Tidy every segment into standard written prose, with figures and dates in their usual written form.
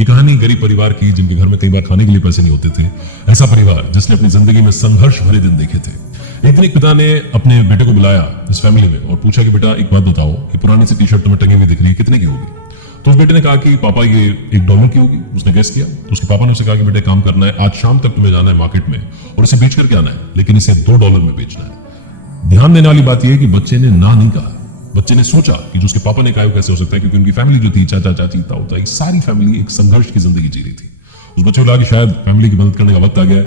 ये कहानी गरीब परिवार की जिनके घर में कई बार खाने के लिए पैसे नहीं होते थे। ऐसा परिवार जिसने अपनी जिंदगी में संघर्ष भरे दिन देखे थे। एक दिन एक पिता ने अपने बेटे को बुलाया इस फैमिली में और पूछा कि बेटा एक बात बताओ, ये पुरानी सी टी शर्ट तुम्हें टंगी हुई दिख रही है, कितने की होगी? तो उस बेटे ने कहा कि पापा ये $1 की होगी। उसने गेस किया तो उसके पापा ने उसे कहा कि बेटे काम करना है, आज शाम तक तुम्हें जाना है मार्केट में और इसे बेच करके आना है, लेकिन इसे $2 में बेचना है। ध्यान देने वाली बात यह है कि बच्चे ने ना नहीं कहा। बच्चे ने सोचा कि जो उसके पापा ने कहा वो कैसे हो सकता है, क्योंकि उनकी फैमिली जो थी, चाचा चाची ताऊ ताई, सारी फैमिली एक संघर्ष की जिंदगी जी रही थी। उस बच्चे को लगा कि शायद फैमिली की मदद करने का वक्त आ गया।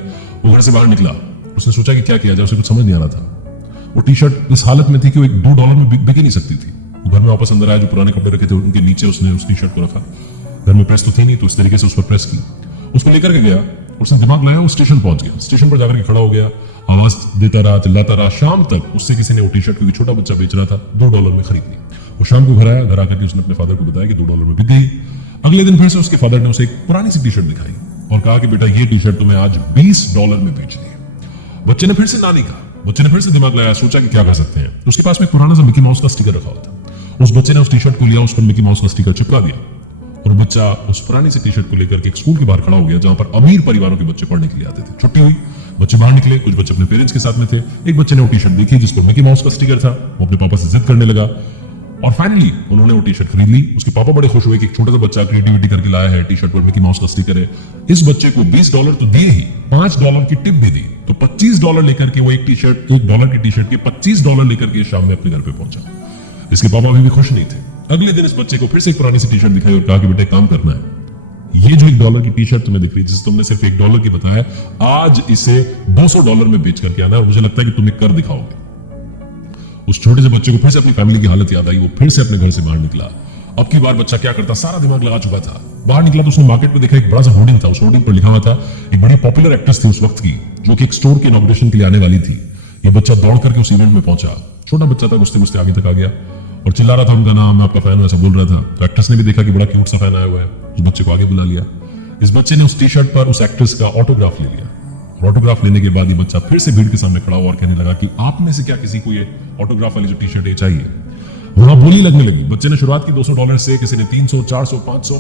वो घर से बाहर निकला, उसने सोचा कि क्या किया जाए, उसे कुछ समझ नहीं आ रहा था। वो टी शर्ट इस हालत में थी कि वो $2 में बिक ही नहीं सकती थी। वो घर में वापस अंदर आया, जो पुराने कपड़े रखे थे उनके नीचे उसने उस टी शर्ट को रखा। घर में प्रेस तो थी नहीं, तो इस तरीके से उस पर प्रेस की, उसको लेकर के गया, उसने दिमाग लगाया, वो स्टेशन पहुंच गया। स्टेशन पर जाकर के खड़ा हो गया, आवाज देता रहा, चिल्लाता रहा। शाम तक उससे किसी ने वो टी शर्ट, क्योंकि छोटा बच्चा बेच रहा था, $2 में खरीद ली। वो शाम को घर आया, घर आकर के उसने अपने फादर को बताया कि $2 में बिक गई। अगले दिन फिर से उसके फादर ने उसे एक पुरानी सी टी शर्ट दिखाई और कहा कि बेटा ये टी शर्ट तुम्हें आज $20 में बेचनी है। बच्चे ने फिर से ना नहीं कहा। बच्चे ने फिर से दिमाग लगाया, सोचा कि क्या कर सकते हैं। उसके पास में एक पुराना सा मिकी माउस का स्टिकर रखा हुआ था। उस बच्चे ने उस टी शर्ट को लिया, उस पर मिकी माउस का स्टिकर चिपका दिया और बच्चा उस पुरानी सी टी शर्ट को लेकर के एक स्कूल के बाहर खड़ा हो गया, जहां पर अमीर परिवारों के बच्चे पढ़ने के लिए आते थे। छुट्टी हुई, बच्चे बाहर निकले, कुछ बच्चे अपने पेरेंट्स के साथ में थे। एक बच्चे ने वो टी शर्ट देखी जिस पर मिकी माउस का स्टिकर था। वो अपने पापा से जिद करने लगा और फाइनली उन्होंने वो टी शर्ट खरीद ली। उसके पापा बड़े खुश हुए कि एक छोटा सा बच्चा क्रिएटिविटी करके लाया है, टी शर्ट पर मिकी माउस का स्टिकर है। इस बच्चे को $20 तो दिए ही, $5 की टिप भी दी, तो $25 लेकर के वो एक टी शर्ट, $1 की टी शर्ट के $25 लेकर के शाम में अपने घर पे पहुंचा। इसके पापा अभी भी खुश नहीं थे। अगले दिन इस बच्चे को फिर से एक पुरानी सी टी शर्ट दिखाई और कहा कि बेटे काम करना है, ये जो $1 की टी शर्ट तुम्हें दिख रही है, जिसे तुमने सिर्फ $1 की बताया, आज इसे $200 में बेच करके आना है और मुझे लगता है कि तुम एक कर दिखाओगे। उस छोटे से बच्चे को फिर से अपनी फैमिली की हालत याद आई। वो फिर से अपने घर से बाहर निकला। अब की बार बच्चा क्या करता, सारा दिमाग लगा चुका था। बाहर निकला तो उसने मार्केट में देखा एक बड़ा सा होर्डिंग था। उस होर्डिंग पर लिखा हुआ था, एक बड़ी पॉपुलर एक्ट्रेस थी उस वक्त की, जो कि एक स्टोर के इनॉग्रेशन के लिए आने वाली थी। ये बच्चा दौड़ करके उस इवेंट में पहुंचा। छोटा बच्चा था, गुस्ते गुस्ते आगे तक आ गया और चिल्ला रहा था उनका नाम, मैं आपका फैन हूं, ऐसा बोल रहा था। तो एक्ट्रेस ने भी देखा कि बड़ा क्यूट सा फैन आया हुआ है, उस बच्चे को आगे बुला लिया। इस बच्चे ने उस टी शर्ट पर उस एक्ट्रेस का ऑटोग्राफ ले लिया। ऑटोग्राफ लेने के बाद ये बच्चा फिर से भीड़ के सामने खड़ा हुआ और कहने लगा कि आप में से क्या किसी को ये ऑटोग्राफ वाली जो टी शर्ट है चाहिए? वहां बोली लगने लगी। बच्चे ने शुरुआत की $200 से, किसी ने 300, 400, 500।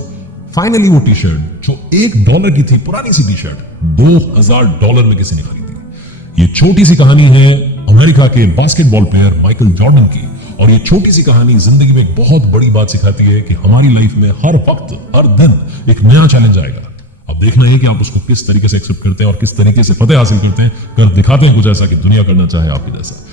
फाइनली वो टी शर्ट जो $1 की थी, पुरानी सी टी शर्ट, $2000 में किसी ने खरीदी। ये छोटी सी कहानी है अमेरिका के बास्केटबॉल प्लेयर माइकल जॉर्डन की, और ये छोटी सी कहानी जिंदगी में एक बहुत बड़ी बात सिखाती है कि हमारी लाइफ में हर वक्त, हर दिन एक नया चैलेंज आएगा। अब देखना है कि आप उसको किस तरीके से एक्सेप्ट करते हैं और किस तरीके से फतेह हासिल करते हैं, कर दिखाते हैं कुछ ऐसा कि दुनिया करना चाहे आपके जैसा।